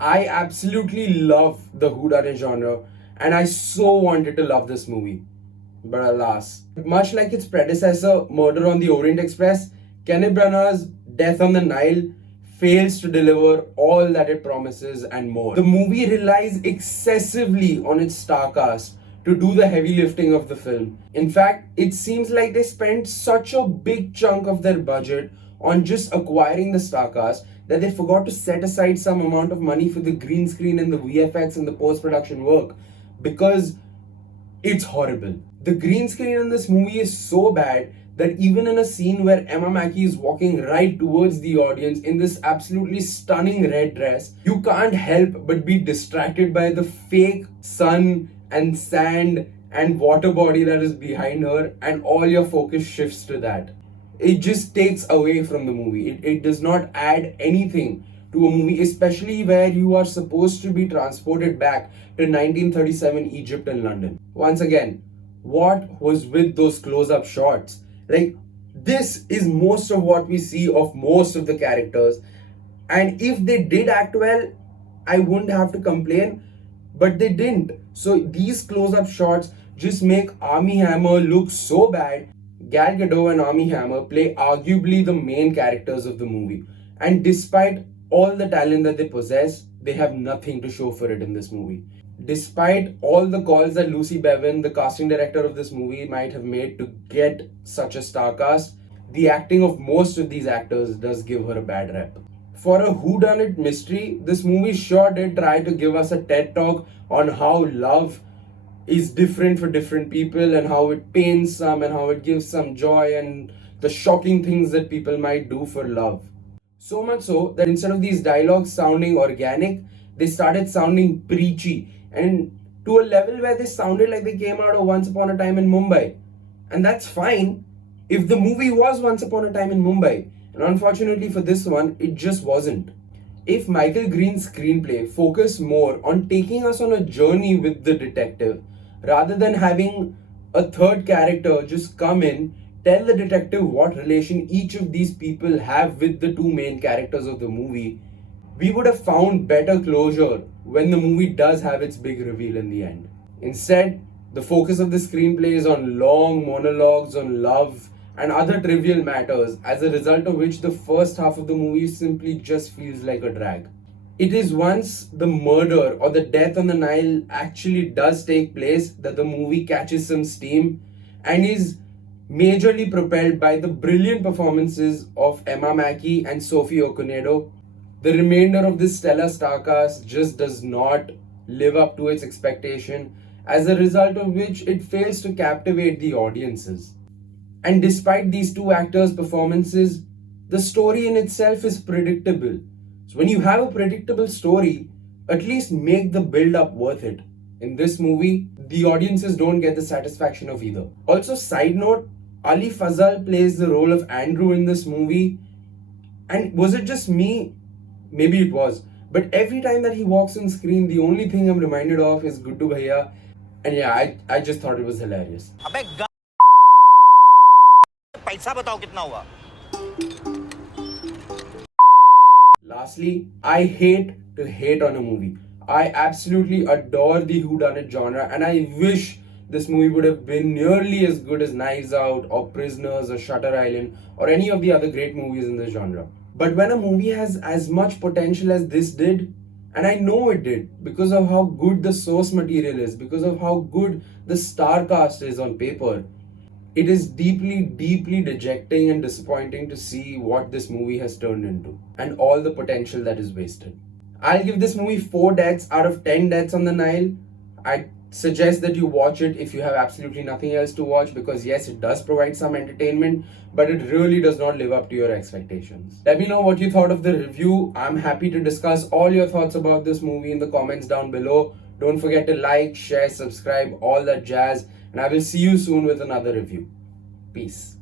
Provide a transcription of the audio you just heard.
I absolutely love the whodunit genre, and I so wanted to love this movie. But alas, much like its predecessor, Murder on the Orient Express, Kenneth Branagh's Death on the Nile fails to deliver all that it promises and more. The movie relies excessively on its star cast to do the heavy lifting of the film. In fact, it seems like they spent such a big chunk of their budget on just acquiring the star cast that they forgot to set aside some amount of money for the green screen and the VFX and the post-production work, because it's horrible. The green screen in this movie is so bad that even in a scene where Mackey is walking right towards the audience in this absolutely stunning red dress, you can't help but be distracted by the fake sun and sand and water body that is behind her, and all your focus shifts to that. It just takes away from the movie. It does not add anything to a movie, especially where you are supposed to be transported back to 1937 Egypt and London. Once again, what was with those close-up shots? Like, this is most of what we see of most of the characters, and if they did act well, I wouldn't have to complain, but they didn't. So these close-up shots just make Armie Hammer look so bad. Gal Gadot and Armie Hammer play arguably the main characters of the movie, and despite all the talent that they possess, they have nothing to show for it in this movie. Despite all the calls that Lucy Bevan, the casting director of this movie, might have made to get such a star cast, the acting of most of these actors does give her a bad rep. For a whodunit mystery, this movie sure did try to give us a TED talk on how love is different for different people, and how it pains some and how it gives some joy, and the shocking things that people might do for love. So much so that instead of these dialogues sounding organic, they started sounding preachy, and to a level where they sounded like they came out of Once Upon a Time in Mumbai. And that's fine if the movie was Once Upon a Time in Mumbai. And unfortunately for this one, it just wasn't. If Michael Green's screenplay focused more on taking us on a journey with the detective, rather than having a third character just come in, tell the detective what relation each of these people have with the two main characters of the movie, we would have found better closure when the movie does have its big reveal in the end. Instead, the focus of the screenplay is on long monologues on love and other trivial matters, as a result of which the first half of the movie simply just feels like a drag. It is once the murder or the death on the Nile actually does take place that the movie catches some steam and is majorly propelled by the brilliant performances of Emma Mackey and Sophie Okonedo. The remainder of this stellar star cast just does not live up to its expectation, as a result of which it fails to captivate the audiences. And despite these two actors' performances, the story in itself is predictable. So when you have a predictable story, at least make the build-up worth it. In this movie, the audiences don't get the satisfaction of either. Also, side note, Ali Fazal plays the role of Andrew in this movie. And was it just me? Maybe it was. But every time that he walks on screen, the only thing I'm reminded of is Guddu Bhaiya. And yeah, I just thought it was hilarious. Lastly, I hate to hate on a movie. I absolutely adore the whodunit genre, and I wish this movie would have been nearly as good as Knives Out or Prisoners or Shutter Island or any of the other great movies in this genre. But when a movie has as much potential as this did, and I know it did because of how good the source material is, because of how good the star cast is on paper, it is deeply, deeply dejecting and disappointing to see what this movie has turned into and all the potential that is wasted. I'll give this movie 4 deaths out of 10 deaths on the Nile. I suggest that you watch it if you have absolutely nothing else to watch, because yes, it does provide some entertainment, but it really does not live up to your expectations. Let me know what you thought of the review. I'm happy to discuss all your thoughts about this movie in the comments down below. Don't forget to like, share, subscribe, all that jazz, and I will see you soon with another review. Peace.